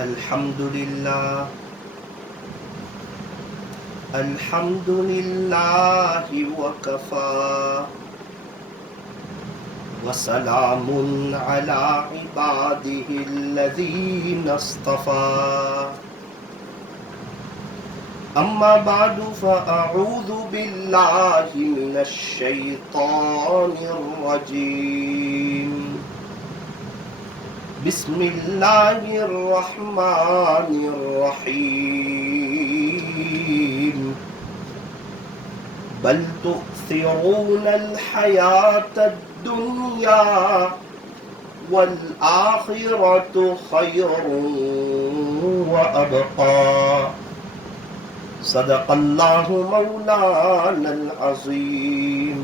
الحمد لله وكفى وسلام على عباده الذين اصطفى أما بعد فأعوذ بالله من الشيطان الرجيم بسم الله الرحمن الرحيم بل تؤثرون الحياة الدنيا والآخرة خير وأبقى صدق الله مولانا العظيم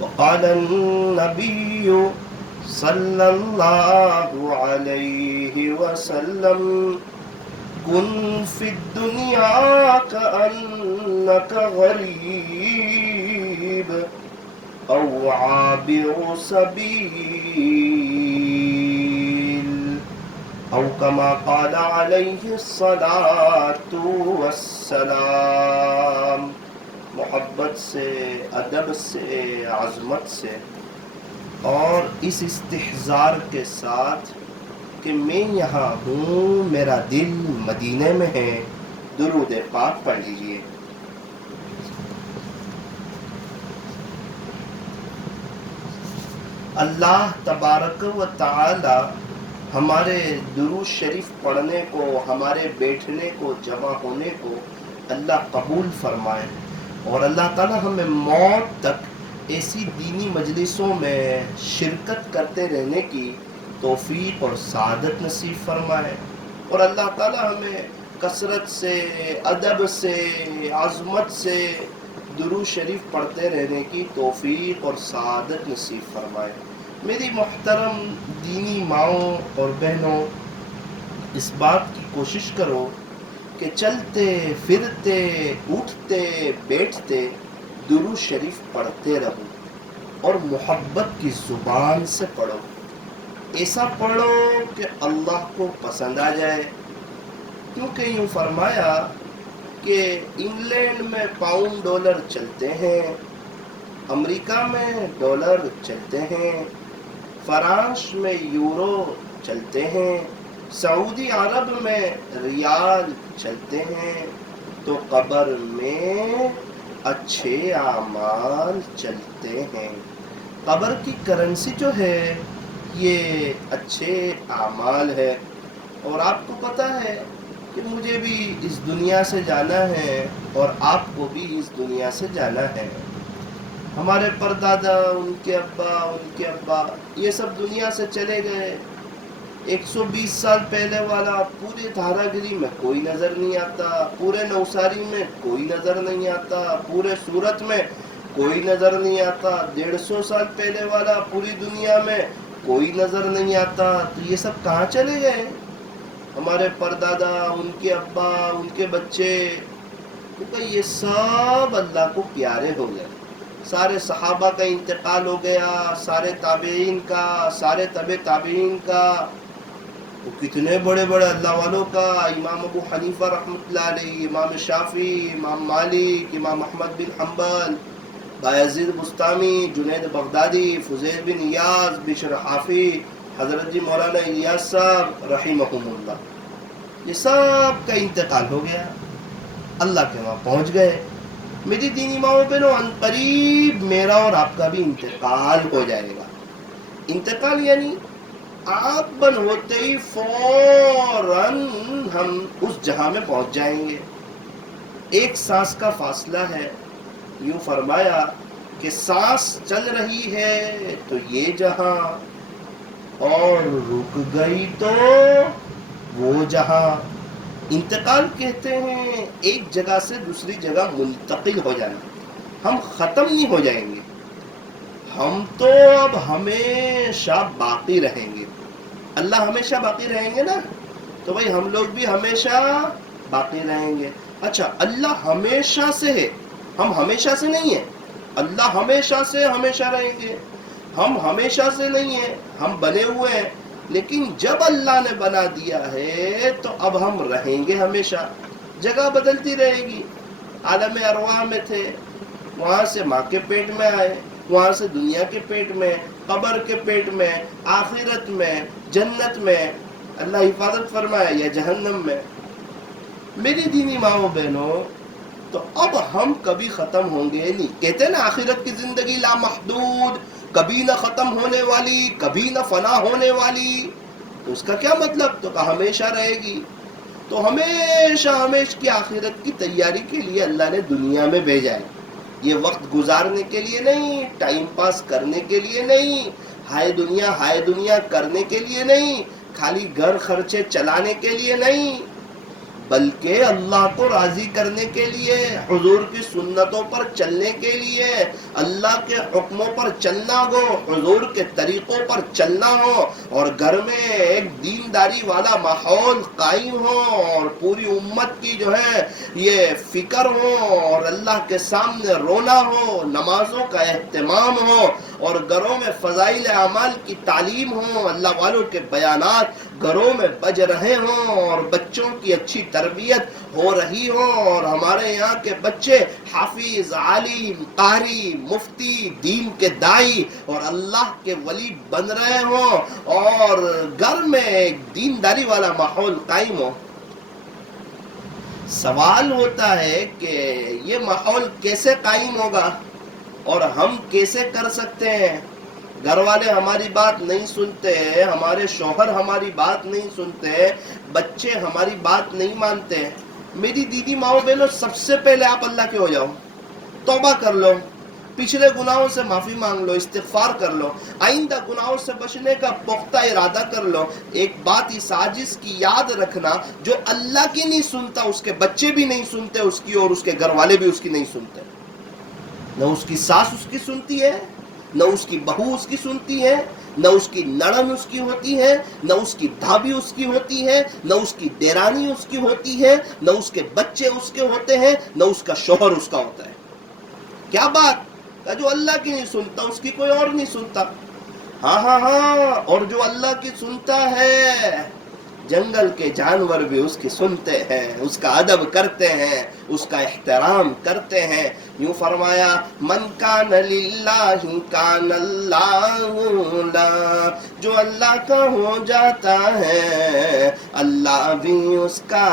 وقال النبي صلى الله عليه وسلم كن في الدنيا كأنك غريب أو عابر سبيل أو كما قال عليه الصلاة والسلام. محبت سے، ادب سے، عظمت سے اور اس استحضار کے ساتھ کہ میں یہاں ہوں، میرا دل مدینے میں ہے، درود پاک پڑھ لیجئے. اللہ تبارک و تعالی ہمارے درود شریف پڑھنے کو، ہمارے بیٹھنے کو، جمع ہونے کو اللہ قبول فرمائے، اور اللہ تعالی ہمیں موت تک ایسی دینی مجلسوں میں شرکت کرتے رہنے کی توفیق اور سعادت نصیب فرمائے، اور اللہ تعالی ہمیں کثرت سے، ادب سے، عظمت سے درود شریف پڑھتے رہنے کی توفیق اور سعادت نصیب فرمائے. میری محترم دینی ماؤں اور بہنوں، اس بات کی کوشش کرو کہ چلتے پھرتے، اٹھتے بیٹھتے درود شریف پڑھتے رہو، اور محبت کی زبان سے پڑھو. ایسا پڑھو کہ اللہ کو پسند آ جائے، کیونکہ یوں فرمایا کہ انگلینڈ میں پاؤنڈ ڈالر چلتے ہیں، امریکہ میں ڈالر چلتے ہیں، فرانس میں یورو چلتے ہیں، سعودی عرب میں ریال چلتے ہیں، تو قبر میں اچھے اعمال چلتے ہیں. قبر کی کرنسی جو ہے یہ اچھے اعمال ہے. اور آپ کو پتہ ہے کہ مجھے بھی اس دنیا سے جانا ہے، اور آپ کو بھی اس دنیا سے جانا ہے. ہمارے پردادا، ان کے ابا یہ سب دنیا سے چلے گئے. 120 سال پہلے والا پورے دھارا گری میں کوئی نظر نہیں آتا، پورے نوساری میں کوئی نظر نہیں آتا، پورے سورت میں کوئی نظر نہیں آتا. 150 سال پہلے والا پوری دنیا میں کوئی نظر نہیں آتا. تو یہ سب کہاں چلے گئے؟ ہمارے پردادا، ان کے ابا، ان کے بچے، کیونکہ یہ سب اللہ کو پیارے ہو گئے. سارے صحابہ کا انتقال ہو گیا، سارے تابعین کا، سارے تبع تابعین کا، تو کتنے بڑے بڑے اللہ والوں کا، امام ابو حنیفہ رحمۃ اللہ علیہ، امام شافعی، امام مالک، امام احمد بن حنبل، بایزید بستامی، جنید بغدادی، فضیل بن ایاز، بشر حافی، حضرت جی مولانا الیاس صاحب رحمہم اللہ، یہ سب کا انتقال ہو گیا، اللہ کے وہاں پہنچ گئے. میری دینی ماؤں بہنوں، عنقریب میرا اور آپ کا بھی انتقال ہو جائے گا. انتقال یعنی آنکھ بند ہوتے ہی فوراً ہم اس جہاں میں پہنچ جائیں گے. ایک سانس کا فاصلہ ہے. یوں فرمایا کہ سانس چل رہی ہے تو یہ جہاں، اور رک گئی تو وہ جہاں. انتقال کہتے ہیں ایک جگہ سے دوسری جگہ منتقل ہو جانا. ہم ختم نہیں ہو جائیں گے، ہم تو اب ہمیشہ باقی رہیں گے. اللہ ہمیشہ باقی رہیں گے نا، تو بھائی ہم لوگ بھی ہمیشہ باقی رہیں گے. اچھا، اللہ ہمیشہ سے ہے، ہم ہمیشہ سے نہیں ہیں. اللہ ہمیشہ سے ہمیشہ رہیں گے، ہم ہمیشہ سے نہیں ہیں، ہم بنے ہوئے ہیں. لیکن جب اللہ نے بنا دیا ہے تو اب ہم رہیں گے ہمیشہ. جگہ بدلتی رہے گی. عالم ارواح میں تھے، وہاں سے ماں کے پیٹ میں آئے، وہاں سے دنیا کے پیٹ میں، قبر کے پیٹ میں، آخرت میں، جنت میں، اللہ حفاظت فرمائے، یا جہنم میں. میری دینی ماؤں بہنوں، تو اب ہم کبھی ختم ہوں گے نہیں. کہتے ہیں نا آخرت کی زندگی لامحدود، کبھی نہ ختم ہونے والی، کبھی نہ فنا ہونے والی. تو اس کا کیا مطلب؟ تو کہ ہمیشہ رہے گی. تو ہمیشہ ہمیشہ کی آخرت کی تیاری کے لیے اللہ نے دنیا میں بھیجا ہے. یہ وقت گزارنے کے لیے نہیں، ٹائم پاس کرنے کے لیے نہیں، ہائے دنیا کرنے کے لیے نہیں، خالی گھر خرچے چلانے کے لیے نہیں، بلکہ اللہ کو راضی کرنے کے لیے، حضور کی سنتوں پر چلنے کے لیے، اللہ کے حکموں پر چلنا ہو، حضور کے طریقوں پر چلنا ہو، اور گھر میں ایک دینداری والا ماحول قائم ہو، اور پوری امت کی جو ہے یہ فکر ہو، اور اللہ کے سامنے رونا ہو، نمازوں کا اہتمام ہو، اور گھروں میں فضائل اعمال کی تعلیم ہو، اللہ والوں کے بیانات گھروں میں بج رہے ہوں، اور بچوں کی اچھی تربیت ہو رہی ہو، اور ہمارے یہاں کے بچے حافظ، عالم، قاری، مفتی، دین کے دائی اور اللہ کے ولی بن رہے ہوں، اور گھر میں ایک دینداری والا ماحول قائم ہو. سوال ہوتا ہے کہ یہ ماحول کیسے قائم ہوگا اور ہم کیسے کر سکتے ہیں؟ گھر والے ہماری بات نہیں سنتے، ہمارے شوہر ہماری بات نہیں سنتے، بچے ہماری بات نہیں مانتے. میری دیدی ماؤں بہنوں، سب سے پہلے آپ اللہ کے ہو جاؤ، توبہ کر لو، پچھلے گناہوں سے معافی مانگ لو، استغفار کر لو، آئندہ گناہوں سے بچنے کا پختہ ارادہ کر لو. ایک بات اس عاجز کی یاد رکھنا، جو اللہ کی نہیں سنتا اس کے بچے بھی نہیں سنتے اس کی، اور اس کے گھر والے بھی اس کی نہیں سنتے. نہ اس کی ساس اس کی سنتی ہے، نہ اس کی بہو اس کی سنتی ہے، نہ اس کی نڑن اس کی ہوتی ہے، نہ اس کی بھابھی اس کی ہوتی ہے، نہ اس کی دیرانی اس کی ہوتی ہے، نہ اس کے بچے اس کے ہوتے ہیں، نہ اس کا شوہر اس کا ہوتا ہے. کیا بات؟ جو اللہ کی نہیں سنتا اس کی کوئی اور نہیں سنتا. ہاں، اور جو اللہ کی سنتا ہے، جنگل کے جانور بھی اس کی سنتے ہیں، اس کا ادب کرتے ہیں، اس کا احترام کرتے ہیں. یوں فرمایا، من کان للہ کان اللہ لہ، جو اللہ کا ہو جاتا ہے اللہ بھی اس کا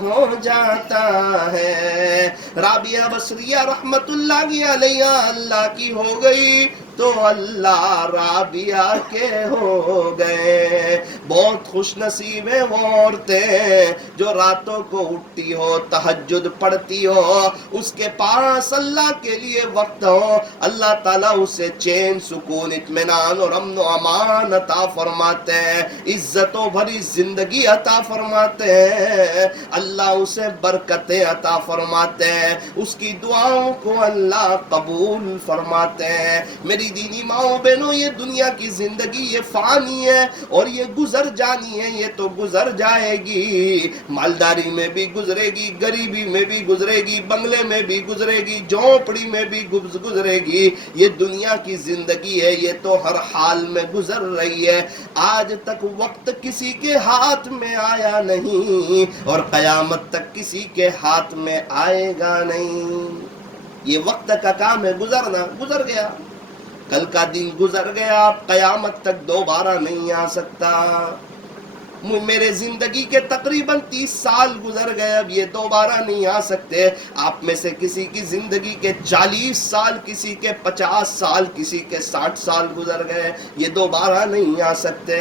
ہو جاتا ہے. رابعہ بصریہ رحمت اللہ علیہ اللہ کی ہو گئی تو اللہ رابعہ کے ہو گئے. بہت خوش نصیب ہیں وہ عورتیں جو راتوں کو اٹھتی ہو، تہجد پڑھتی ہو، اس کے پاس اللہ کے لیے وقت ہو، اللہ تعالیٰ اسے چین، سکون، اطمینان اور امن و امان عطا فرماتے ہیں، عزتوں بھری زندگی عطا فرماتے ہیں، اللہ اسے برکتیں عطا فرماتے ہیں، اس کی دعاؤں کو اللہ قبول فرماتے ہیں. میری دینی ماؤں بہنوں، یہ دنیا کی زندگی یہ فانی ہے اور یہ گزر جانی ہے، یہ تو گزر جائے گی. مالداری میں بھی گزرے گی، غریبی میں بھی گزرے گی، بنگلے میں بھی گزرے گی، جھونپڑی میں بھی گزرے گی. یہ دنیا کی زندگی ہے، یہ تو ہر حال میں گزر رہی ہے. آج تک وقت کسی کے ہاتھ میں آیا نہیں اور قیامت تک کسی کے ہاتھ میں آئے گا نہیں. یہ وقت کا کام ہے، گزرنا، گزر گیا. کل کا دن گزر گیا، اب قیامت تک دوبارہ نہیں آ سکتا. میرے زندگی کے تقریباً 30 سال گزر گئے، اب یہ دوبارہ نہیں آ سکتے. آپ میں سے کسی کی زندگی کے 40 سال، کسی کے 50 سال، کسی کے 60 سال گزر گئے، یہ دوبارہ نہیں آ سکتے.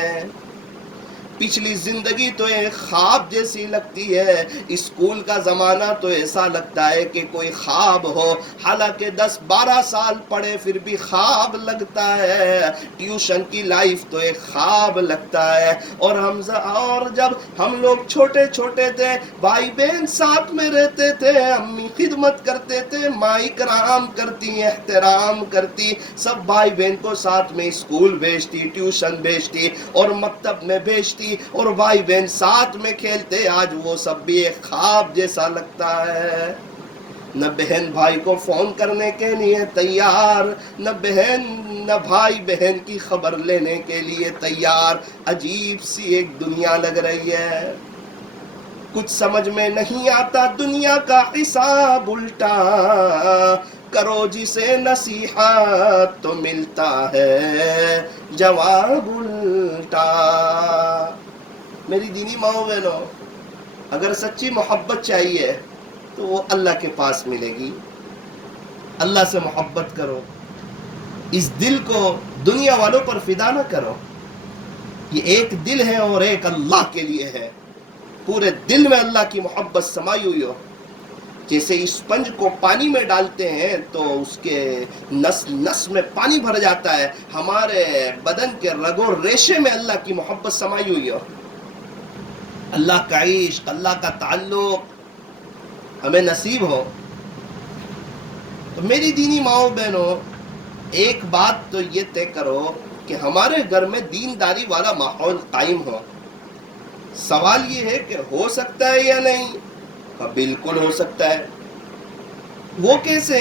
پچھلی زندگی تو ایک خواب جیسی لگتی ہے، اسکول کا زمانہ تو ایسا لگتا ہے کہ کوئی خواب ہو، حالانکہ 10-12 سال پڑھے پھر بھی خواب لگتا ہے. ٹیوشن کی لائف تو ایک خواب لگتا ہے. اور جب ہم لوگ چھوٹے چھوٹے تھے، بھائی بہن ساتھ میں رہتے تھے، امی خدمت کرتے تھے، ماں اکرام کرتی، احترام کرتی، سب بھائی بہن کو ساتھ میں اسکول بھیجتی، ٹیوشن بھیجتی اور مکتب میں بھیجتی، اور بھائی بہن ساتھ میں کھیلتے. آج وہ سب بھی ایک خواب جیسا لگتا ہے. نہ بہن بھائی کو فون کرنے کے لیے تیار، نہ بھائی بہن کی خبر لینے کے لیے تیار. عجیب سی ایک دنیا لگ رہی ہے. کچھ سمجھ میں نہیں آتا دنیا کا حساب الٹا، کرو جسے نصیحت تو ملتا ہے جواب الٹا. میری دینی ماؤں بہنوں، اگر سچی محبت چاہیے تو وہ اللہ کے پاس ملے گی. اللہ سے محبت کرو، اس دل کو دنیا والوں پر فدا نہ کرو. یہ ایک دل ہے اور ایک اللہ کے لیے ہے. پورے دل میں اللہ کی محبت سمائی ہوئی ہو. جیسے اسپنج کو پانی میں ڈالتے ہیں تو اس کے نس نس میں پانی بھر جاتا ہے، ہمارے بدن کے رگ و ریشے میں اللہ کی محبت سمائی ہوئی ہو. اللہ کا عشق، اللہ کا تعلق ہمیں نصیب ہو. تو میری دینی ماؤں بہنوں، ایک بات تو یہ طے کرو کہ ہمارے گھر میں دینداری والا ماحول قائم ہو. سوال یہ ہے کہ ہو سکتا ہے یا نہیں؟ بالکل ہو سکتا ہے. وہ کیسے؟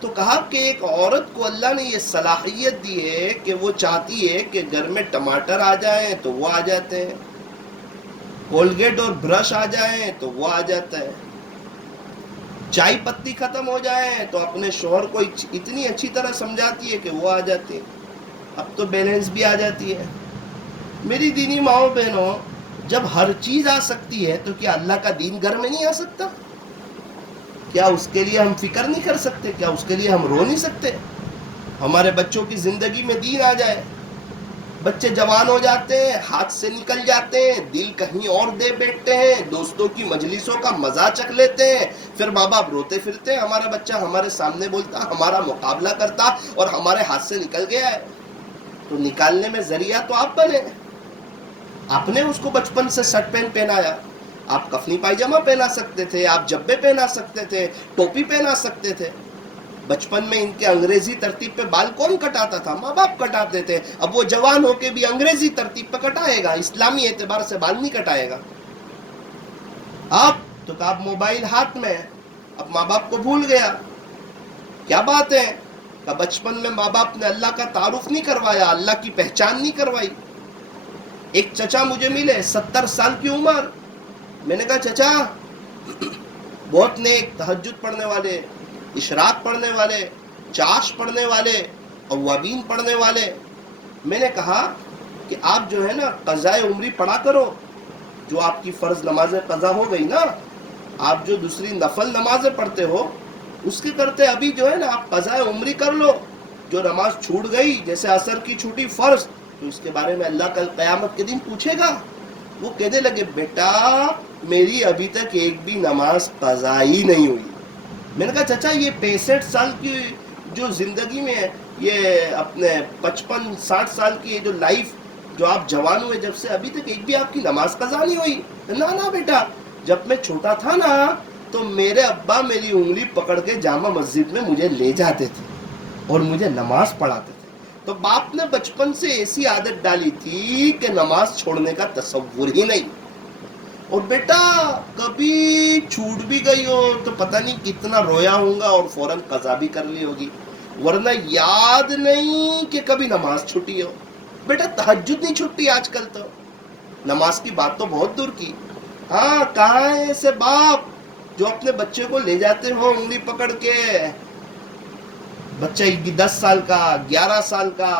تو کہا کہ ایک عورت کو اللہ نے یہ صلاحیت دی ہے کہ وہ چاہتی ہے کہ گھر میں ٹماٹر آ جائیں تو وہ آ جاتے ہیں، کولگیٹ اور برش آ جائیں تو وہ آ جاتا ہے، چائے پتی ختم ہو جائے تو اپنے شوہر کو اتنی اچھی طرح سمجھاتی ہے کہ وہ آ جاتی ہے. اب تو بیلنس بھی آ جاتی ہے. میری دینی ماؤں بہنوں، جب ہر چیز آ سکتی ہے تو کیا اللہ کا دین گھر میں نہیں آ سکتا؟ کیا اس کے لیے ہم فکر نہیں کر سکتے؟ کیا اس کے لیے ہم رو نہیں سکتے؟ ہمارے بچوں کی زندگی میں دین آ جائے. بچے جوان ہو جاتے ہیں، ہاتھ سے نکل جاتے ہیں، دل کہیں اور دے بیٹھتے ہیں، دوستوں کی مجلسوں کا مزہ چکھ لیتے ہیں. پھر ماں باپ روتے پھرتے ہیں، ہمارا بچہ ہمارے سامنے بولتا، ہمارا مقابلہ کرتا اور ہمارے ہاتھ سے نکل گیا ہے. تو نکالنے میں ذریعہ تو آپ بنے. آپ نے اس کو بچپن سے شرٹ پینٹ پہنایا، آپ کفنی پائجامہ پہنا سکتے تھے، آپ جبے پہنا سکتے تھے، ٹوپی پہنا سکتے تھے. بچپن میں ان کے انگریزی ترتیب پہ بال کون کٹاتا تھا؟ ماں باپ کٹاتے تھے. اب وہ جوان ہو کے بھی انگریزی ترتیب پہ کٹائے گا، اسلامی اعتبار سے بال نہیں کٹائے گا. آپ تو آپ موبائل ہاتھ میں، اب ماں باپ کو بھول گیا. کیا بات ہے کہ بچپن میں ماں باپ نے اللہ کا تعارف نہیں کروایا، اللہ کی پہچان نہیں کروائی. ایک چچا مجھے ملے، 70 سال کی عمر. میں نے کہا چچا، بہت نیک، تہجد پڑھنے والے، اشراق پڑھنے والے، چاش پڑھنے والے، اوابین پڑھنے والے. میں نے کہا کہ آپ جو ہے نا قضاء عمری پڑھا کرو. جو آپ کی فرض نمازیں قضا ہو گئی نا، آپ جو دوسری نفل نمازیں پڑھتے ہو اس کے کرتے ابھی جو ہے نا آپ قضاء عمری کر لو. جو نماز چھوٹ گئی جیسے عصر کی چھوٹی فرض، تو اس کے بارے میں اللہ کل قیامت کے دن پوچھے گا. وہ کہنے لگے بیٹا میری ابھی تک ایک بھی نماز قضا ہی نہیں ہوئی. میں نے کہا چچا یہ 65 سال کی جو زندگی میں یہ اپنے 55-60 سال کی جو لائف جو آپ جوان ہوئے جب سے ابھی تک ایک بھی آپ کی نماز قضا نہیں ہوئی. نا بیٹا، جب میں چھوٹا تھا نا تو میرے ابا میری انگلی پکڑ کے جامع مسجد میں مجھے لے جاتے تھے اور مجھے نماز پڑھاتے تھے. تو باپ نے بچپن سے ایسی عادت ڈالی تھی کہ نماز چھوڑنے کا تصور ہی نہیں. اور بیٹا کبھی چھوٹ بھی گئی ہو تو پتہ نہیں کتنا رویا ہوں گا اور فوراً قضا بھی کر لی ہوگی، ورنہ یاد نہیں کہ کبھی نماز چھٹی ہو. بیٹا تہجد نہیں چھٹی آج کل تو، نماز کی بات تو بہت دور کی. ہاں کہاں ہے ایسے باپ جو اپنے بچے کو لے جاتے ہو انگلی پکڑ کے، بچہ 10 سال کا 11 سال کا،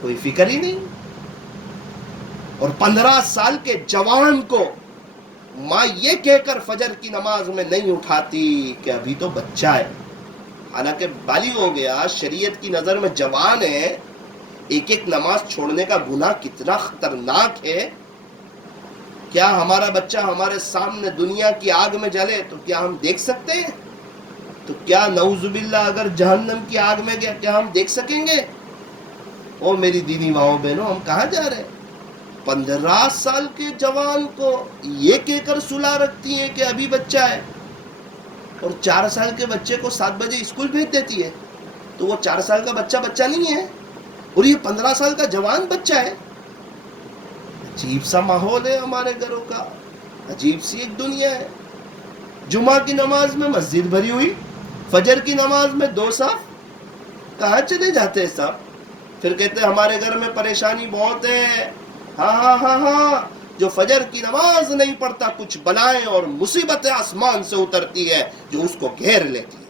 کوئی فکر ہی نہیں. اور 15 سال کے جوان کو ماں یہ کہہ کر فجر کی نماز میں نہیں اٹھاتی کہ ابھی تو بچہ ہے، حالانکہ بالغ ہو گیا، شریعت کی نظر میں جوان ہے. ایک ایک نماز چھوڑنے کا گناہ کتنا خطرناک ہے. کیا ہمارا بچہ ہمارے سامنے دنیا کی آگ میں جلے تو کیا ہم دیکھ سکتے ہیں؟ تو کیا نعوذ باللہ اگر جہنم کی آگ میں گیا کیا ہم دیکھ سکیں گے؟ او میری دینی ماؤں بہنوں، ہم کہاں جا رہے ہیں؟ 15 سال کے جوان کو یہ کہہ کر سلا رکھتی ہیں کہ ابھی بچہ ہے، اور 4 سال کے بچے کو 7 بجے اسکول بھیج دیتی ہے. تو وہ 4 سال کا بچہ نہیں ہے اور یہ 15 سال کا جوان بچہ ہے. عجیب سا ماحول ہے ہمارے گھروں کا، عجیب سی ایک دنیا ہے. جمعہ کی نماز میں مسجد بھری ہوئی، فجر کی نماز میں 2 صف، کہاں چلے جاتے ہیں صاحب؟ پھر کہتے ہیں ہمارے گھر میں پریشانی بہت ہے. ہاں ہاں ہاں ہاں، جو فجر کی نماز نہیں پڑھتا کچھ بلائیں اور مصیبتیں آسمان سے اترتی ہے جو اس کو گھیر لیتی ہے.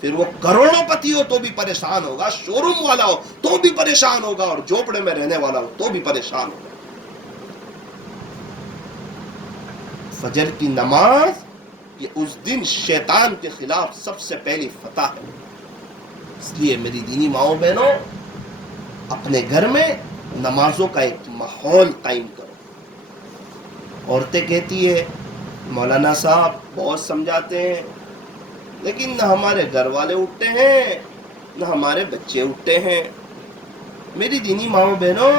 پھر وہ کروڑوں پتی ہو تو بھی پریشان ہوگا، شو روم والا ہو تو بھی پریشان ہوگا، اور جھوپڑے میں رہنے والا ہو تو بھی پریشان ہوگا. فجر کی نماز یہ اس دن شیطان کے خلاف سب سے پہلی فتح ہے. اس لیے میری دینی ماؤں بہنوں، اپنے گھر میں نمازوں کا ایک ماحول قائم کرو. عورتیں کہتی ہے مولانا صاحب بہت سمجھاتے ہیں لیکن نہ ہمارے گھر والے اٹھتے ہیں نہ ہمارے بچے اٹھتے ہیں. میری دینی ماؤں بہنوں،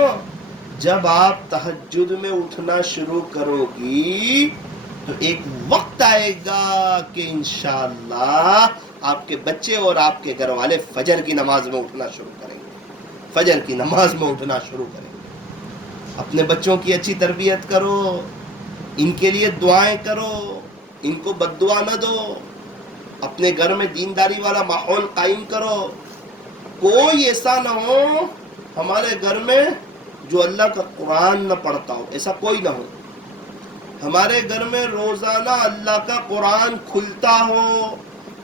جب آپ تہجد میں اٹھنا شروع کرو گی تو ایک وقت آئے گا کہ انشاءاللہ آپ کے بچے اور آپ کے گھر والے فجر کی نماز میں اٹھنا شروع کریں گے. فجر کی نماز میں اٹھنا شروع کریں گے. اپنے بچوں کی اچھی تربیت کرو، ان کے لیے دعائیں کرو، ان کو بد دعا نہ دو. اپنے گھر میں دینداری والا ماحول قائم کرو. کوئی ایسا نہ ہو ہمارے گھر میں جو اللہ کا قرآن نہ پڑھتا ہو، ایسا کوئی نہ ہو. ہمارے گھر میں روزانہ اللہ کا قرآن کھلتا ہو،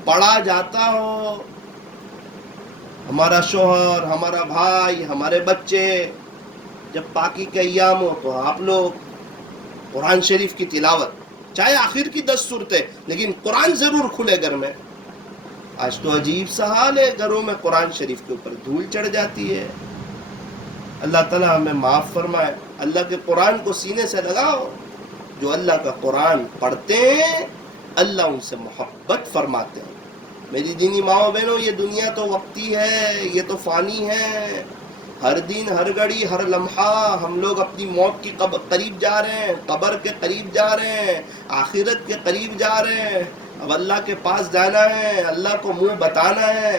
پڑھا جاتا ہو. ہمارا شوہر، ہمارا بھائی، ہمارے بچے جب پاکی کے ایام ہو تو آپ لوگ قرآن شریف کی تلاوت، چاہے آخر کی 10 صورتیں، لیکن قرآن ضرور کھلے گھر میں. آج تو عجیب سا حال ہے، گھروں میں قرآن شریف کے اوپر دھول چڑھ جاتی ہے. اللہ تعالیٰ ہمیں معاف فرمائے. اللہ کے قرآن کو سینے سے لگاؤ. جو اللہ کا قرآن پڑھتے ہیں اللہ ان سے محبت فرماتے ہیں. میری دینی ماؤں بہنوں، یہ دنیا تو وقتی ہے، یہ تو فانی ہے. ہر دن، ہر گھڑی، ہر لمحہ ہم لوگ اپنی موت کی قریب جا رہے ہیں، قبر کے قریب جا رہے ہیں، آخرت کے قریب جا رہے ہیں. اب اللہ کے پاس جانا ہے، اللہ کو منہ بتانا ہے.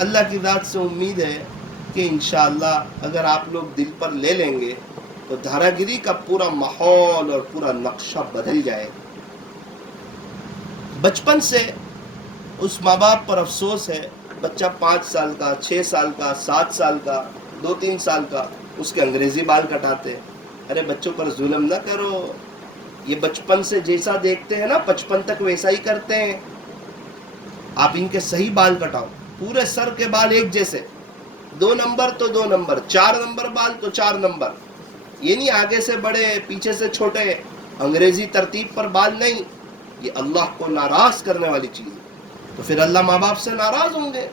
اللہ کی ذات سے امید ہے کہ انشاءاللہ اگر آپ لوگ دل پر لے لیں گے تو دھارا گیری کا پورا ماحول اور پورا نقشہ بدل جائے. بچپن سے اس ماں باپ پر افسوس ہے، بچہ 5 سال کا، 6 سال کا، 7 سال کا، 2-3 سال کا، اس کے انگریزی بال کٹاتے. ارے بچوں پر ظلم نہ کرو. یہ بچپن سے جیسا دیکھتے ہیں نا 55 تک ویسا ہی کرتے ہیں. آپ ان کے صحیح بال کٹاؤ، پورے سر کے بال ایک جیسے، 2 نمبر تو 2 نمبر، 4 نمبر بال تو 4 نمبر. یہ نہیں آگے سے بڑے پیچھے سے چھوٹے، انگریزی ترتیب پر بال نہیں. یہ اللہ کو ناراض کرنے والی چیز ہے. تو پھر اللہ ماں باپ سے ناراض ہوں گے،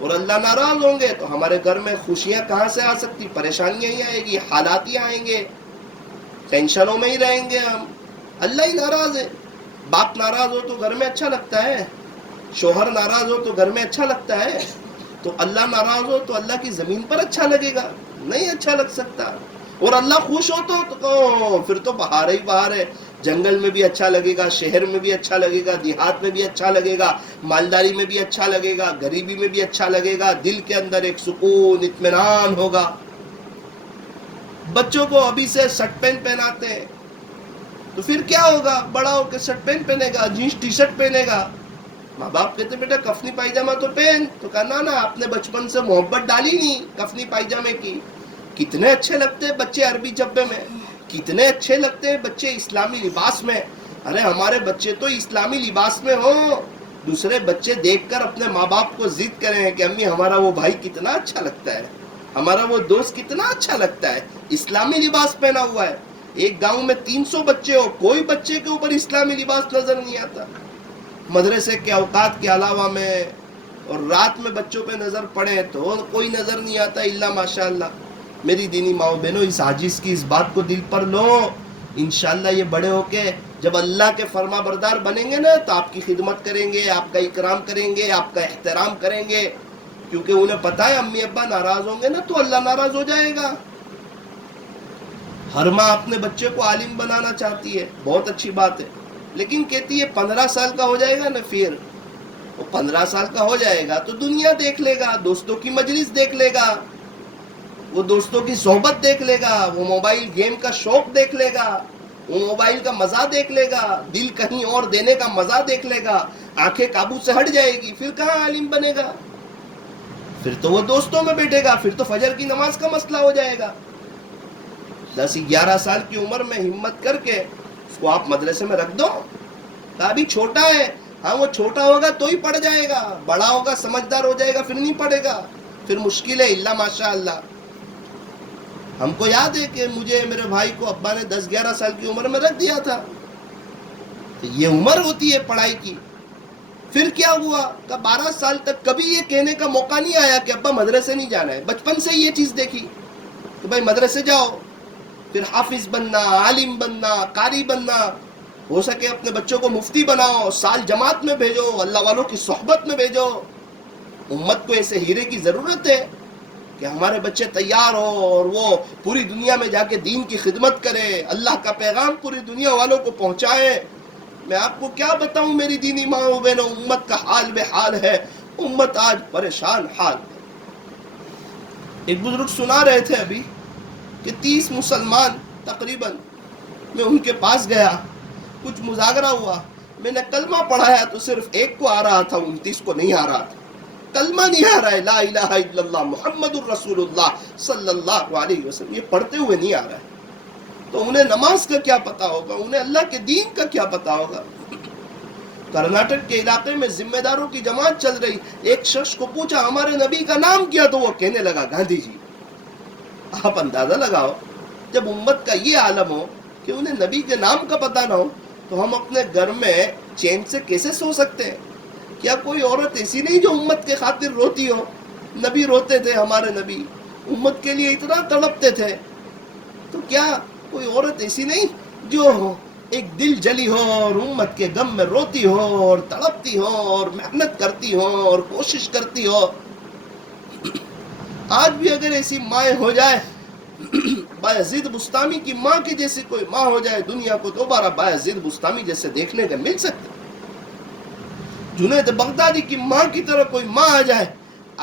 اور اللہ ناراض ہوں گے تو ہمارے گھر میں خوشیاں کہاں سے آ سکتی؟ پریشانیاں ہی آئیں گی، حالات ہی آئیں گے، ٹینشنوں میں ہی رہیں گے ہم. اللہ ہی ناراض ہے. باپ ناراض ہو تو گھر میں اچھا لگتا ہے، شوہر ناراض ہو تو گھر میں اچھا لگتا ہے. تو اللہ ناراض ہو تو اللہ کی زمین پر اچھا لگے گا؟ نہیں اچھا لگ سکتا. اور اللہ خوش ہو تو پھر تو بہار ہی بہار ہے. جنگل میں بھی اچھا لگے گا، شہر میں بھی اچھا لگے گا، دیہات میں بھی اچھا لگے گا، مالداری میں بھی اچھا لگے گا، غریبی میں بھی اچھا لگے گا. دل کے اندر ایک سکون، اطمینان ہوگا. بچوں کو ابھی سے شرٹ پینٹ پہناتے ہیں تو پھر کیا ہوگا؟ بڑا ہو کے شرٹ پینٹ پہنے گا، جینس ٹی شرٹ پہنے گا. ماں باپ کہتے بیٹا کفنی پائجامہ تو پہن. تو کہنا نا آپ نے بچپن سے محبت ڈالی نہیں کفنی پائجامے کی. کتنے اچھے لگتے ہیں بچے عربی جبے میں، کتنے اچھے لگتے ہیں بچے اسلامی لباس میں. ارے ہمارے بچے تو اسلامی لباس میں ہوں، دوسرے بچے دیکھ کر اپنے ماں باپ کو ضد کریں کہ امی ہمارا وہ بھائی کتنا اچھا لگتا ہے، ہمارا وہ دوست کتنا اچھا لگتا ہے، اسلامی لباس پہنا ہوا ہے. ایک گاؤں میں 300 بچے ہو، کوئی بچے کے اوپر اسلامی لباس نظر نہیں آتا. مدرسے کے اوقات کے علاوہ میں اور رات میں بچوں پہ نظر پڑے تو کوئی نظر نہیں آتا الا ماشاء اللہ. میری دینی ماؤں بہنوں، اس عاجز کی اس بات کو دل پر لو. انشاءاللہ یہ بڑے ہو کے جب اللہ کے فرما بردار بنیں گے نا تو آپ کی خدمت کریں گے، آپ کا اکرام کریں گے، آپ کا احترام کریں گے. کیونکہ انہیں پتا ہے امی ابا ناراض ہوں گے نا تو اللہ ناراض ہو جائے گا. ہر ماں اپنے بچے کو عالم بنانا چاہتی ہے، بہت اچھی بات ہے، لیکن کہتی ہے 15 سال کا ہو جائے گا نا، پھر وہ 15 سال کا ہو جائے گا تو دنیا دیکھ لے گا، دوستوں کی مجلس دیکھ لے گا، وہ دوستوں کی صحبت دیکھ لے گا، وہ موبائل گیم کا شوق دیکھ لے گا. وہ موبائل کا مزہ دیکھ لے گا، دل کہیں اور دینے کا مزہ دیکھ لے گا، آنکھیں قابو سے ہٹ جائے گی، پھر کہاں عالم بنے گا؟ پھر تو وہ دوستوں میں بیٹھے گا، پھر تو فجر کی نماز کا مسئلہ ہو جائے گا۔ 10-11 سال کی عمر میں ہمت کر کے اس کو آپ مدرسے میں رکھ دو، ابھی چھوٹا ہے، ہاں وہ چھوٹا ہوگا تو ہی پڑھ جائے گا، بڑا ہوگا سمجھدار ہو جائے گا پھر نہیں پڑھے گا، پھر مشکل ہے الا ماشاء اللہ۔ ہم کو یاد ہے کہ مجھے میرے بھائی کو ابا نے 10-11 سال کی عمر میں رکھ دیا تھا، تو یہ عمر ہوتی ہے پڑھائی کی۔ پھر کیا ہوا کہ 12 سال تک کبھی یہ کہنے کا موقع نہیں آیا کہ ابا مدرسے نہیں جانا ہے، بچپن سے یہ چیز دیکھی کہ بھائی مدرسے جاؤ، پھر حافظ بننا، عالم بننا، قاری بننا، ہو سکے اپنے بچوں کو مفتی بناؤ، سال جماعت میں بھیجو، اللہ والوں کی صحبت میں بھیجو۔ امت کو ایسے ہیرے کی ضرورت ہے کہ ہمارے بچے تیار ہو اور وہ پوری دنیا میں جا کے دین کی خدمت کرے، اللہ کا پیغام پوری دنیا والوں کو پہنچائے۔ میں آپ کو کیا بتاؤں میری دینی ماں و بہنوں، امت کا حال بے حال ہے، امت آج پریشان حال ہے۔ ایک بزرگ سنا رہے تھے ابھی کہ 30 مسلمان تقریباً، میں ان کے پاس گیا، کچھ مذاکرہ ہوا، میں نے کلمہ پڑھایا تو صرف ایک کو آ رہا تھا، 29 کو نہیں آ رہا تھا، کلمہ نہیں آ رہا ہے، لا الہ الا اللہ محمد الرسول اللہ صلی اللہ علیہ وسلم، یہ پڑھتے ہوئے نہیں آ رہا ہے۔ تو انہیں نماز کا کیا پتا ہوگا، انہیں اللہ کے دین کا کیا پتا ہوگا۔ کرناٹک کے علاقے میں ذمہ داروں کی جماعت چل رہی، ایک شخص کو پوچھا ہمارے نبی کا نام کیا، تو وہ کہنے لگا گاندھی جی۔ آپ اندازہ لگاؤ، جب امت کا یہ عالم ہو کہ انہیں نبی کے نام کا پتہ نہ ہو، تو ہم اپنے گھر میں چین سے کیسے سو سکتے ہیں؟ کیا کوئی عورت ایسی نہیں جو امت کے خاطر روتی ہو؟ نبی روتے تھے، ہمارے نبی امت کے لیے اتنا تڑپتے تھے، تو کیا کوئی عورت ایسی نہیں جو ایک دل جلی ہو اور امت کے غم میں روتی ہو اور تڑپتی ہو اور محنت کرتی ہو اور کوشش کرتی ہو؟ آج بھی اگر ایسی مائیں ہو جائے، بایزید بستامی کی ماں کی جیسی کوئی ماں ہو جائے، دنیا کو دوبارہ بایزید بستامی جیسے دیکھنے کا مل سکتا، جنید بغدادی کی ماں کی طرح کوئی ماں آ جائے،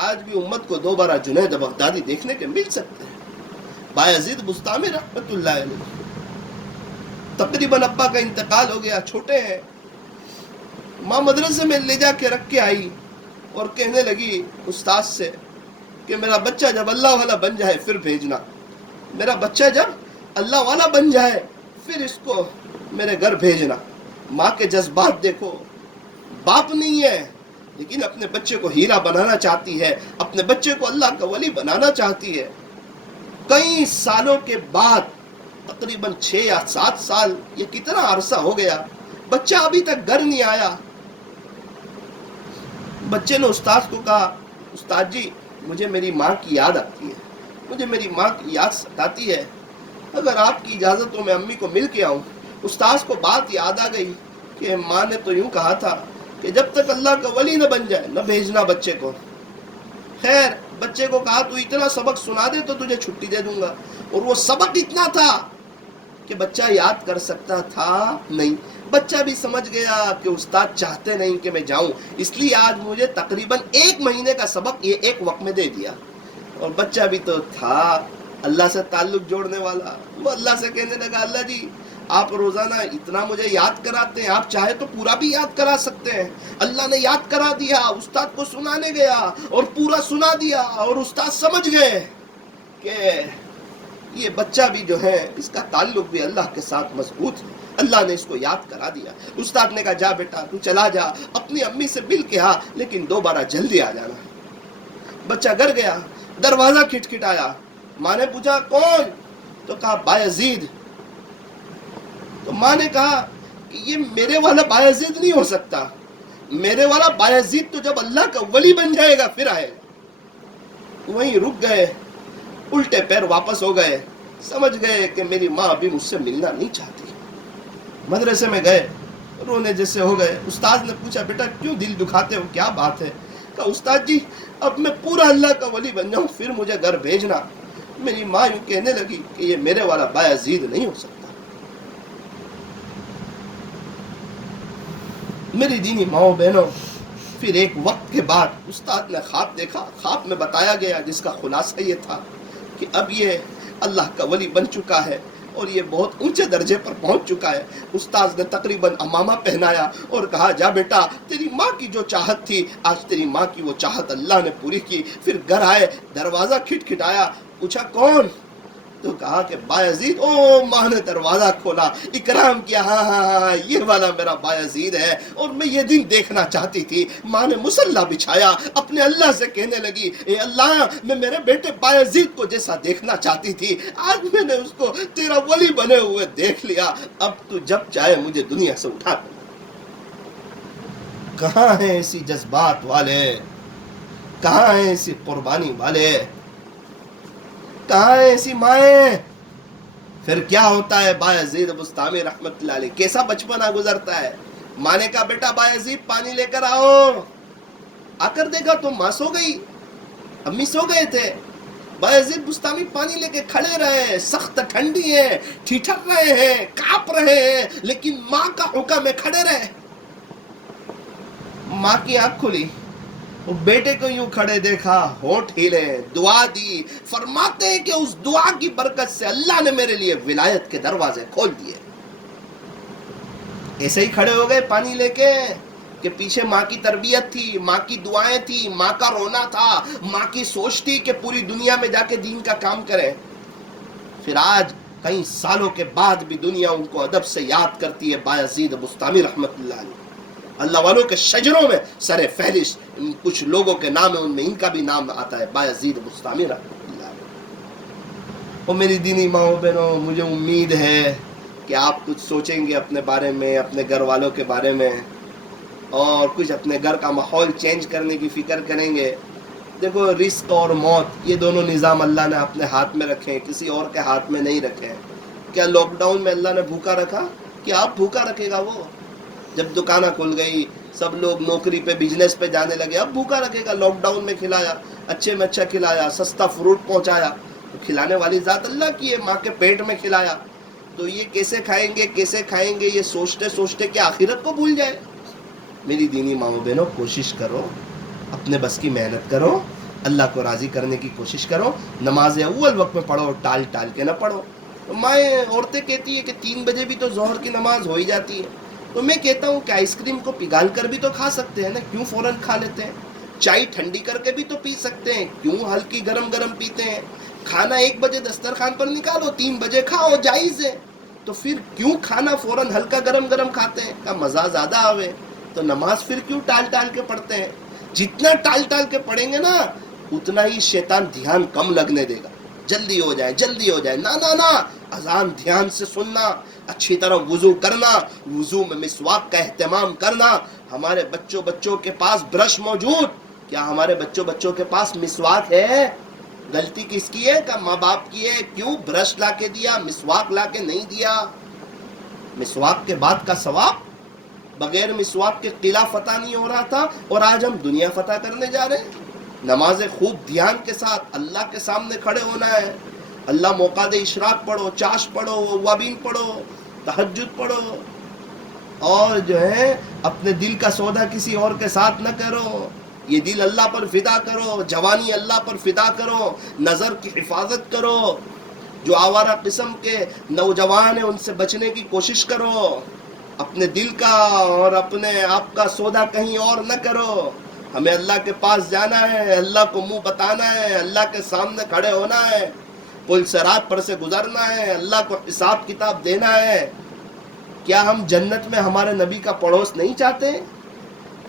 آج بھی امت کو دوبارہ جنید بغدادی دیکھنے کے مل سکتے ہیں۔ بایزید بستامی رحمت اللہ علیہ، تقریباً ابا کا انتقال ہو گیا، چھوٹے ہیں، ماں مدرسے میں لے جا کے رکھ کے آئی اور کہنے لگی استاد سے کہ میرا بچہ جب اللہ والا بن جائے پھر بھیجنا، میرا بچہ جب اللہ والا بن جائے پھر اس کو میرے گھر بھیجنا۔ ماں کے جذبات دیکھو، باپ نہیں ہے لیکن اپنے بچے کو ہیرا بنانا چاہتی ہے، اپنے بچے کو اللہ کا ولی بنانا چاہتی ہے۔ کئی سالوں کے بعد، تقریباً 6 یا 7 سال، یہ کتنا عرصہ ہو گیا، بچہ ابھی تک گھر نہیں آیا۔ بچے نے استاد کو کہا استاد جی مجھے میری ماں کی یاد آتی ہے، مجھے میری ماں کی یاد ستاتی ہے، اگر آپ کی اجازت ہو میں امی کو مل کے آؤں۔ استاد کو بات یاد آ گئی کہ ماں نے تو یوں کہا تھا کہ جب تک اللہ کا ولی نہ بن جائے نہ بھیجنا بچے کو۔ خیر بچے کو کہا تو اتنا سبق سنا دے تو تجھے چھٹی دے دوں گا، اور وہ سبق اتنا تھا کہ بچہ یاد کر سکتا تھا نہیں۔ بچہ بھی سمجھ گیا کہ استاد چاہتے نہیں کہ میں جاؤں، اس لیے آج مجھے تقریباً 1 مہینے کا سبق یہ 1 وقت میں دے دیا۔ اور بچہ بھی تو تھا اللہ سے تعلق جوڑنے والا، وہ اللہ سے کہنے لگا اللہ جی آپ روزانہ اتنا مجھے یاد کراتے ہیں، آپ چاہے تو پورا بھی یاد کرا سکتے ہیں۔ اللہ نے یاد کرا دیا، استاد کو سنانے گیا اور پورا سنا دیا، اور استاد سمجھ گئے کہ یہ بچہ بھی جو ہے اس کا تعلق بھی اللہ کے ساتھ مضبوط ہے، اللہ نے اس کو یاد کرا دیا۔ استاد نے کہا جا بیٹا تو چلا جا اپنی امی سے مل کے آ، لیکن دوبارہ جلدی آ جانا۔ بچہ گھر گیا، دروازہ کھٹکھٹایا، ماں نے پوچھا کون؟ تو کہا بایزید۔ تو ماں نے کہا کہ یہ میرے والا بایزید نہیں ہو سکتا، میرے والا بایزید تو جب اللہ کا ولی بن جائے گا پھر آئے گا۔ وہیں رک گئے، الٹے پیر واپس ہو گئے، سمجھ گئے کہ میری ماں ابھی مجھ سے ملنا نہیں چاہتی۔ مدرسے میں گئے، رونے جیسے ہو گئے۔ استاد نے پوچھا بیٹا کیوں دل دکھاتے ہو، کیا بات ہے؟ کہا استاد جی اب میں پورا اللہ کا ولی بن جاؤں پھر مجھے گھر بھیجنا۔ میری ماں یوں کہنے لگی کہ یہ میرے والا بایزید نہیں ہو سکتا۔ میری دینی ماؤں بہنوں، پھر ایک وقت کے بعد استاد نے خواب دیکھا، خواب میں بتایا گیا جس کا خلاصہ یہ تھا کہ اب یہ اللہ کا ولی بن چکا ہے اور یہ بہت اونچے درجے پر پہنچ چکا ہے. استاذ نے تقریباً امامہ پہنایا اور کہا جا بیٹا تیری ماں کی جو چاہت تھی آج تیری ماں کی وہ چاہت اللہ نے پوری کی. پھر گھر آئے, دروازہ کھٹکھٹایا, پوچھا کون؟ تو کہا کہ بایزید. او ماں نے دروازہ کھولا, اکرام کیا, ہاں ہاں ہاں یہ والا میرا بایزید ہے اور میں یہ دن دیکھنا چاہتی تھی. ماں نے مصلی بچھایا, اپنے اللہ سے کہنے لگی اے اللہ میں میرے بیٹے بایزید کو جیسا دیکھنا چاہتی تھی آج میں نے اس کو تیرا ولی بنے ہوئے دیکھ لیا, اب تو جب چاہے مجھے دنیا سے اٹھا. کہاں ہیں ایسی جذبات والے, کہاں ہیں ایسی قربانی والے, کہاں ہیں ایسی مائیں؟ پھر کیا ہوتا ہے بایزید بسطامی رحمت اللہ علیہ کیسا بچپنا گزرتا ہے. ماں نے کہا بیٹا بایزید پانی لے کر آؤ. آ کر دیکھا تو ماں سو گئی, امی سو گئے تھے. بایزید بسطامی پانی لے کے کھڑے رہے, سخت ٹھنڈی ہے, ٹھٹر رہے ہیں, کانپ رہے ہیں, لیکن ماں کا حکم ہے کھڑے رہے. ماں کی آنکھ کھلی, وہ بیٹے کو یوں کھڑے دیکھا, ہونٹ ہلے, دعا دی. فرماتے ہیں کہ اس دعا کی برکت سے اللہ نے میرے لیے ولایت کے دروازے کھول دیے. ایسے ہی کھڑے ہو گئے پانی لے کے کہ پیچھے ماں کی تربیت تھی, ماں کی دعائیں تھی, ماں کا رونا تھا, ماں کی سوچ تھی کہ پوری دنیا میں جا کے دین کا کام کرے. پھر آج کئی سالوں کے بعد بھی دنیا ان کو ادب سے یاد کرتی ہے. بایزید بسطامی رحمت اللہ علیہ اللہ والوں کے شجروں میں سر فہرست کچھ لوگوں کے نام ہے, ان میں ان کا بھی نام آتا ہے, بایزید بسطامی رحمت اللہ علیہ. اور میری دینی ماؤں بہنوں مجھے امید ہے کہ آپ کچھ سوچیں گے اپنے بارے میں, اپنے گھر والوں کے بارے میں, اور کچھ اپنے گھر کا ماحول چینج کرنے کی فکر کریں گے. دیکھو رزق اور موت یہ دونوں نظام اللہ نے اپنے ہاتھ میں رکھے ہیں, کسی اور کے ہاتھ میں نہیں رکھے ہیں. کیا لاک ڈاؤن میں اللہ نے بھوکا رکھا؟ کیا آپ بھوکا رکھے گا وہ؟ جب دکانیں کھل گئی, سب لوگ نوکری پہ بزنس پہ جانے لگے, اب بھوکا رکھے گا؟ لاک ڈاؤن میں کھلایا, اچھے میں اچھا کھلایا, سستا فروٹ پہنچایا, تو کھلانے والی ذات اللہ کی ہے, ماں کے پیٹ میں کھلایا. تو یہ کیسے کھائیں گے کیسے کھائیں گے, یہ سوچتے سوچتے کہ آخرت کو بھول جائے. میری دینی ماؤں بہنوں کوشش کرو, اپنے بس کی محنت کرو, اللہ کو راضی کرنے کی کوشش کرو. نماز اول وقت میں پڑھو, ٹال ٹال کے نہ پڑھو. مائیں عورتیں کہتی ہیں کہ 3 بجے بھی تو ظہر کی نماز ہو ہی جاتی ہے. تو میں کہتا ہوں کہ آئس کریم کو پگھال کر بھی تو کھا سکتے ہیں نا, کیوں فوراً کھا لیتے ہیں؟ چائے ٹھنڈی کر کے بھی تو پی سکتے ہیں, کیوں ہلکی گرم گرم پیتے ہیں؟ کھانا 1 بجے دسترخوان پر نکالو, 3 بجے کھاؤ, جائز ہے. تو پھر کیوں کھانا فوراً ہلکا گرم گرم کھاتے ہیں؟ کا مزہ زیادہ آوے. تو نماز پھر کیوں ٹال ٹال کے پڑھتے ہیں؟ جتنا ٹال ٹال کے پڑھیں گے نا اتنا ہی شیطان دھیان کم لگنے دے گا. جلدی ہو جائے جلدی ہو جائے, نا اذان دھیان سے سننا, اچھی طرح وضو کرنا, وضو میں مسواک کا اہتمام کرنا. ہمارے بچوں کے پاس برش موجود, کیا ہمارے بچوں کے پاس مسواک ہے؟ غلطی کس کی ہے؟ کہ ماں باپ کی ہے. کیوں برش لا کے دیا, مسواک لا کے نہیں دیا؟ مسواک کے بعد کا ثواب بغیر مسواک کے قلعہ فتح نہیں ہو رہا تھا, اور آج ہم دنیا فتح کرنے جا رہے ہیں. نمازیں خوب دھیان کے ساتھ اللہ کے سامنے کھڑے ہونا ہے. اللہ موقع دے, اشراق پڑھو, چاش پڑھو, وابین پڑھو, تہجد پڑھو, اور جو ہے اپنے دل کا سودا کسی اور کے ساتھ نہ کرو. یہ دل اللہ پر فدا کرو, جوانی اللہ پر فدا کرو, نظر کی حفاظت کرو. جو آوارہ قسم کے نوجوان ہیں ان سے بچنے کی کوشش کرو. اپنے دل کا اور اپنے آپ کا سودا کہیں اور نہ کرو. ہمیں اللہ کے پاس جانا ہے, اللہ کو منہ بتانا ہے, اللہ کے سامنے کھڑے ہونا ہے, پل صراط پر سے گزرنا ہے, اللہ کو حساب کتاب دینا ہے. کیا ہم جنت میں ہمارے نبی کا پڑوس نہیں چاہتے؟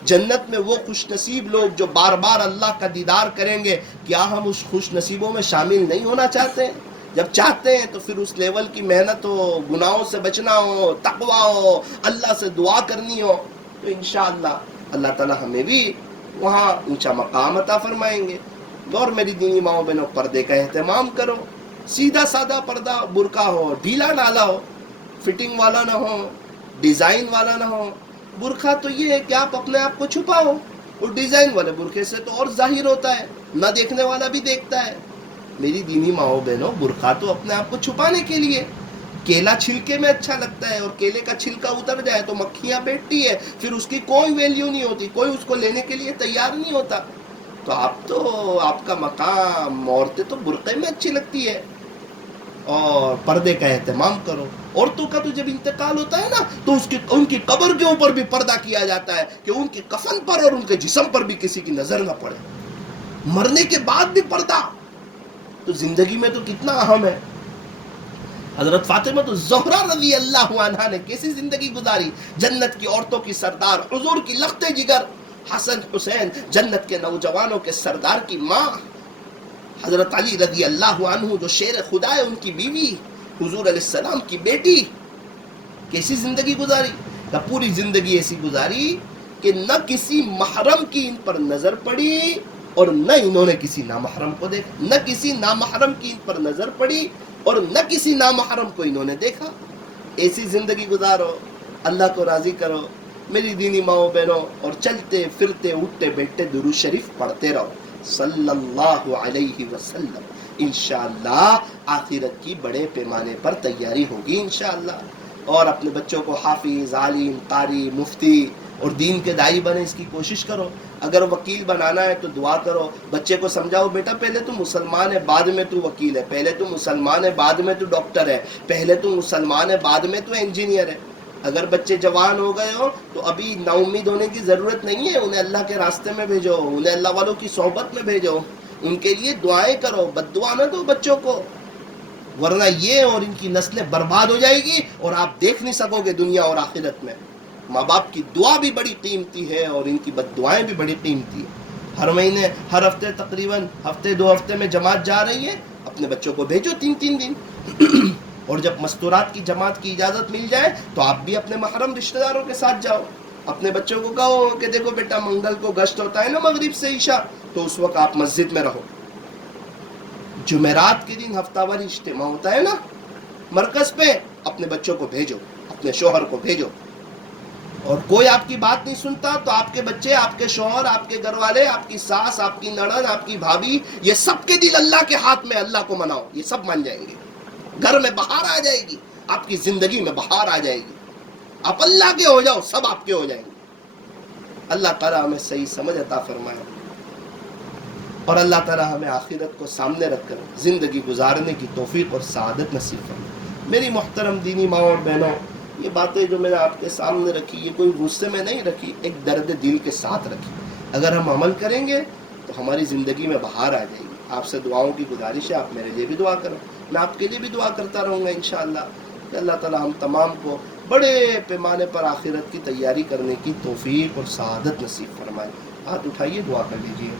جنت میں وہ خوش نصیب لوگ جو بار بار اللہ کا دیدار کریں گے, کیا ہم اس خوش نصیبوں میں شامل نہیں ہونا چاہتے؟ جب چاہتے ہیں تو پھر اس لیول کی محنت ہو, گناہوں سے بچنا ہو, تقویٰ ہو, اللہ سے دعا کرنی ہو, تو انشاءاللہ اللہ تعالی ہمیں بھی وہاں اونچا مقام عطا فرمائیں گے. اور میری دینی ماؤں بہنوں پردے کا اہتمام کرو. سیدھا سادہ پردہ برقع ہو, ڈھیلا ڈالا ہو, فٹنگ والا نہ ہو, ڈیزائن والا نہ ہو. برقع تو یہ ہے کہ آپ اپنے آپ کو چھپاؤ, اور ڈیزائن والے برقعے سے تو اور ظاہر ہوتا ہے, نہ دیکھنے والا بھی دیکھتا ہے. میری دینی ماؤں بہنوں برقع تو اپنے آپ کو چھپانے کے لیے. کیلا چھلکے میں اچھا لگتا ہے, اور کیلے کا چھلکا اتر جائے تو مکھیاں بیٹھتی ہے, پھر اس کی کوئی ویلیو نہیں ہوتی, کوئی اس کو لینے کے لیے تیار نہیں ہوتا. تو آپ کا مقام, عورتیں تو برقعے میں اچھی لگتی ہے. اور پردے کا اہتمام کرو. عورتوں کا تو جب انتقال ہوتا ہے نا تو ان کی قبر کے اوپر بھی پردہ کیا جاتا ہے کہ ان کے کفن پر اور ان کے جسم پر بھی کسی کی نظر نہ پڑے. مرنے کے بعد بھی پردہ تو زندگی میں تو کتنا اہم ہے. حضرت فاطمہ الزہرا رضی اللہ عنہا نے کیسی زندگی گزاری. جنت کی عورتوں کی سردار، حضور کی لخت جگر حسن حسین، جنت کے نوجوانوں کے سردار کی ماں حضرت علی رضی اللہ عنہ جو شیر خدا ہے، ان کی بیوی حضور علیہ السلام کی بیٹی، کیسی زندگی گزاری. کہ پوری زندگی ایسی گزاری کہ نہ کسی محرم کی ان پر نظر پڑی اور نہ انہوں نے کسی نامحرم کو دیکھا. نہ کسی نامحرم کی ان پر نظر پڑی اور نہ کسی نامحرم کو انہوں نے دیکھا. ایسی زندگی گزارو، اللہ کو راضی کرو میری دینی ماؤں بہنوں، اور چلتے پھرتے اٹھتے بیٹھتے درود شریف پڑھتے رہو صلی اللہ علیہ وسلم. انشاءاللہ آخرت کی بڑے پیمانے پر تیاری ہوگی انشاءاللہ. اور اپنے بچوں کو حافظ، عالم، قاری، مفتی اور دین کے داعی بنے، اس کی کوشش کرو. اگر وکیل بنانا ہے تو دعا کرو. بچے کو سمجھاؤ بیٹا پہلے تو مسلمان ہے بعد میں تو وکیل ہے، پہلے تو مسلمان ہے بعد میں تو ڈاکٹر ہے، پہلے تو مسلمان ہے بعد میں تو انجینئر ہے. اگر بچے جوان ہو گئے ہو تو ابھی نا امید ہونے کی ضرورت نہیں ہے. انہیں اللہ کے راستے میں بھیجو، انہیں اللہ والوں کی صحبت میں بھیجو، ان کے لیے دعائیں کرو. بد دعا نہ دو بچوں کو، ورنہ یہ اور ان کی نسلیں برباد ہو جائے گی اور آپ دیکھ نہیں سکو گے دنیا اور آخرت میں. ماں باپ کی دعا بھی بڑی قیمتی ہے اور ان کی بد دعائیں بھی بڑی قیمتی ہے. ہر مہینے، ہر ہفتے، تقریباً ہفتے 2 ہفتے میں جماعت جا رہی ہے، اپنے بچوں کو بھیجو 3 دن. اور جب مستورات کی جماعت کی اجازت مل جائے تو آپ بھی اپنے محرم رشتہ داروں کے ساتھ جاؤ. اپنے بچوں کو کہو کہ دیکھو بیٹا منگل کو گشت ہوتا ہے نا مغرب سے عشاء، تو اس وقت آپ مسجد میں رہو. جمعرات کے دن ہفتہ واری اجتماع ہوتا ہے نا مرکز پہ، اپنے بچوں کو بھیجو، اپنے شوہر کو بھیجو. اور کوئی آپ کی بات نہیں سنتا تو آپ کے بچے، آپ کے شوہر، آپ کے گھر والے، آپ کی ساس، آپ کی نڑند، آپ کی بھابھی، یہ سب کے دل اللہ کے ہاتھ میں. اللہ کو مناؤ، یہ سب مان جائیں گے. گھر میں بہار آ جائے گی، آپ کی زندگی میں بہار آ جائے گی. آپ اللہ کے ہو جاؤ، سب آپ کے ہو جائیں گے. اللہ تعالیٰ ہمیں صحیح سمجھ عطا فرمائے اور اللہ تعالیٰ ہمیں آخرت کو سامنے رکھ کر زندگی گزارنے کی توفیق اور سعادت نصیب فرمائے. میری محترم دینی ماں اور بہنوں، یہ باتیں جو میں نے آپ کے سامنے رکھی، یہ کوئی غصے میں نہیں رکھی، ایک درد دل کے ساتھ رکھی. اگر ہم عمل کریں گے تو ہماری زندگی میں بہار آ جائے گی. آپ سے دعاؤں کی گزارش ہے، آپ میرے لیے بھی دعا کرو، میں آپ کے لیے بھی دعا کرتا رہوں گا انشاءاللہ کہ اللہ تعالیٰ ہم تمام کو بڑے پیمانے پر آخرت کی تیاری کرنے کی توفیق اور سعادت نصیب فرمائے. ہاتھ اٹھائیے، دعا کر لیجیے.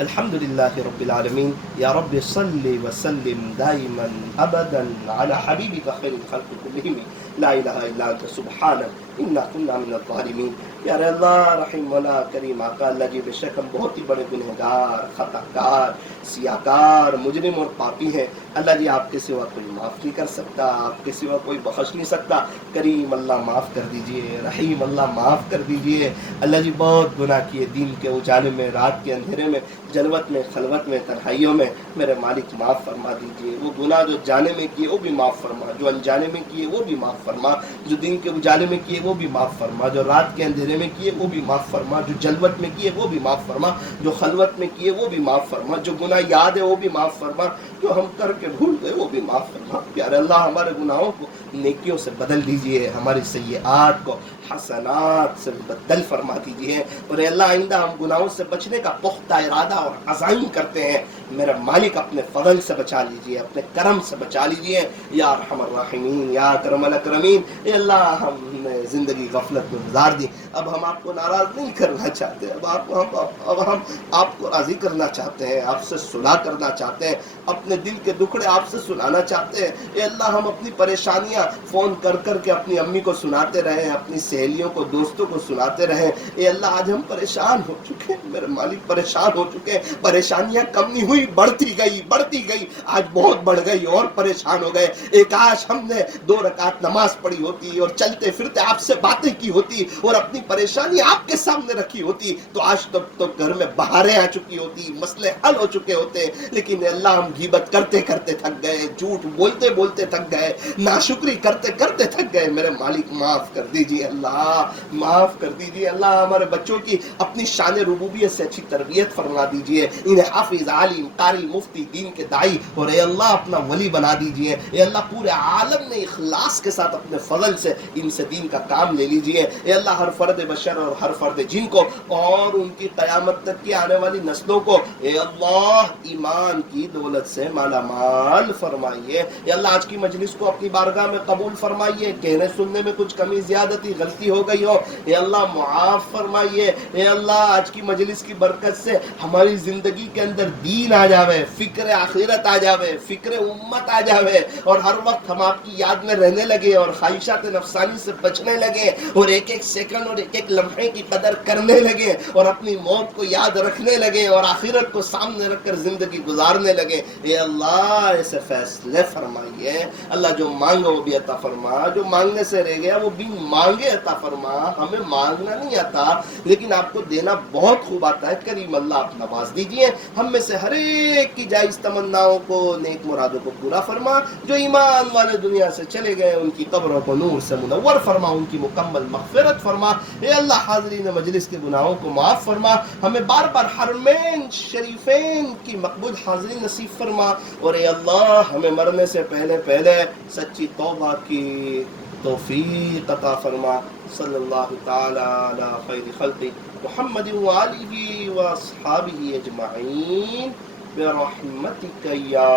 الحمد للہ رب العالمین. یا رب صلی وسلم دائما ابدا علی حبیبک خیر الخلق کلہم لا الہ الا انت سبحانک انا کنا من الظالمین. یا اللہ رحیم مولا کریم آقا، اللہ جی بے شک ہم بہت ہی بڑے گنہگار، خطا کار، سیاکار، مجرم اور پاپی ہیں. اللہ جی آپ کے سوا کوئی معاف نہیں کر سکتا، آپ کے سوا کوئی بخش نہیں سکتا. کریم اللہ معاف کر دیجئے، رحیم اللہ معاف کر دیجئے. اللہ جی بہت گناہ کیے، دین کے اجالے میں، رات کے اندھیرے میں، جلوت میں، خلوت میں، تنہائیوں میں. میرے مالک معاف فرما دیجئے. وہ گناہ جو جانے میں کیے وہ بھی معاف فرما، جو انجانے میں کیے وہ بھی معاف فرما، جو دین کے اجالے میں کیے وہ بھی معاف فرما، جو رات کے اندھیرے میں کیے وہ بھی معاف فرما، جو جلوت میں کیے وہ بھی معاف فرما، جو خلوت میں کیے وہ بھی معاف فرما، جو گناہ یاد ہے وہ بھی معاف فرما، جو ہم کر کے بھول گئے وہ بھی معاف فرما. پیارے اللہ ہمارے گناہوں کو نیکیوں سے بدل دیجئے، ہماری سیئات کو حسنات سے بدل فرما دیجئے. اور اے اللہ آئندہ ہم گناہوں سے بچنے کا پختہ ارادہ اور عزائم کرتے ہیں. میرا مالک اپنے فضل سے بچا لیجئے، اپنے کرم سے بچا لیجئے یا ارحم الراحمین یا اکرم الاکرمین. اے اللہ ہم نے زندگی غفلت میں گزار دی، اب ہم آپ کو ناراض نہیں کرنا چاہتے، اب ہم آپ کو راضی کرنا چاہتے ہیں، آپ سے صلح کرنا چاہتے ہیں، اپنے دل کے دکھڑے آپ سے سنانا چاہتے ہیں. اے اللہ ہم اپنی پریشانیاں فون کر کر کے اپنی امی کو سناتے رہیں، اپنی سہیلیوں کو، دوستوں کو سناتے رہیں. اے اللہ آج ہم پریشان ہو چکے ہیں، میرے مالک پریشان ہو چکے ہیں. پریشانیاں کم نہیں ہوئی، بڑھتی گئی، آج بہت بڑھ گئی اور پریشان ہو گئے. ایک آج ہم نے 2 رکعت نماز پڑھی ہوتی اور چلتے پھرتے آپ سے باتیں کی ہوتی اور اپنی پریشانی آپ کے سامنے رکھی ہوتی تو آج تک تو گھر میں بہاریں آ چکی ہوتی، مسئلے حل ہو چکے ہوتے. لیکن اللہ ہم غیبت کرتے کرتے تھک گئے، جھوٹ بولتے بولتے تھک گئے، ناشکری کرتے کرتے تھک گئے. میرے مالک معاف کر دیجیے اللہ. اللہ معاف کر دیجیے. اللہ ہمارے بچوں کی اپنی شان ربوبیت سے اچھی تربیت فرما دیجیے, انہیں حافظ, عالم, قاری, مفتی, دین کے دائی اور اے اللہ اپنا ولی بنا دیجیے. اے اللہ پورے عالم میں اخلاص کے ساتھ اپنے فضل سے ان سے دین کا کام لے لیجیے. اے اللہ ہر فرد بشر اور ہر فرد جن کو اور ان کی قیامت تک کی آنے والی نسلوں کو اے اللہ ایمان کی دولت سے مالا مال فرمائیے. اے اللہ آج کی مجلس کو اپنی بارگاہ میں قبول فرمائیے. کہنے سننے میں کچھ کمی زیادتی غلطی ہو گئی ہو اے اللہ معاف فرمائیے. اے اللہ آج کی مجلس کی برکت سے ہماری زندگی کے اندر دین آ جاوے, فکر آخرت آ جاوے, فکر امت آ جاوے اور ہر وقت ہم آپ کی یاد میں رہنے لگے اور خواہشات نفسانی سے بچنے لگے اور ایک ایک سیکنڈ اور ایک ایک لمحے کی قدر کرنے لگے اور اپنی موت کو یاد رکھنے لگے اور آخرت کو سامنے رکھ کر زندگی گزارنے لگے. اے اللہ ایسے فیصلے فرمائیے. اللہ جو مانگو وہ بھی عطا فرما, جو مانگنے سے رہ گیا وہ بھی مانگے عطا فرما. ہمیں مانگنا نہیں آتا لیکن آپ کو دینا بہت خوب آتا ہے. کریم اللہ آپ نواز دیجئے. ہم میں سے ہر ایک کی جائز تمناؤں کو, نیک مرادوں کو پورا فرما. جو ایمان والے دنیا سے چلے گئے ان کی قبروں کو نور سے منور فرما, ان کی مکمل مغفرت فرما. اے اللہ حاضرین مجلس کے گناہوں کو معاف فرما. ہمیں بار بار حرمین شریفین کی مقبول حاضری نصیب فرما. اور اے اللہ ہمیں مرنے سے پہلے پہلے سچی توبہ کی توفیق عطا فرما. صلی اللہ تعالی علی خیر خلق محمد وآلہ واصحابہ اجمعین برحمتک یا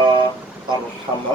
ارحم